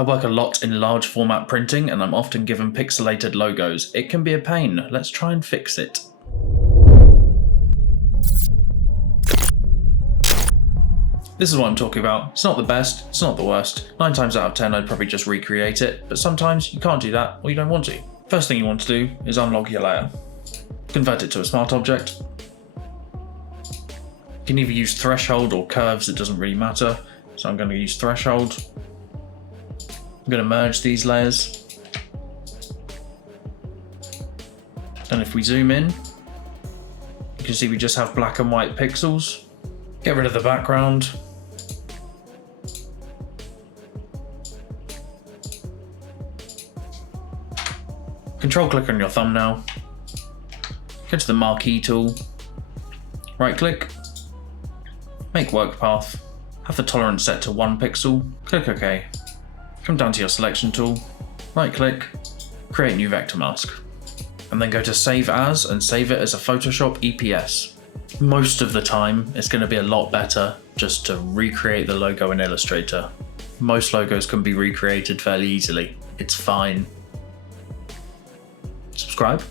I work a lot in large format printing and I'm often given pixelated logos. It can be a pain. Let's try and fix it. This is what I'm talking about. It's not the best, it's not the worst. 9 times out of 10 I'd probably just recreate it, but sometimes you can't do that or you don't want to. First thing you want to do is unlock your layer. Convert it to a smart object. You can either use threshold or curves, it doesn't really matter. So I'm going to use threshold. I'm going to merge these layers. And if we zoom in, you can see we just have black and white pixels. Get rid of the background. Control click on your thumbnail. Go to the marquee tool. Right click. Make work path. Have the tolerance set to 1 pixel. Click OK. Come down to your selection tool. Right click. Create new vector mask. And then go to save as and save it as a Photoshop EPS. Most of the time, it's going to be a lot better just to recreate the logo in Illustrator. Most logos can be recreated fairly easily. It's fine. Subscribe.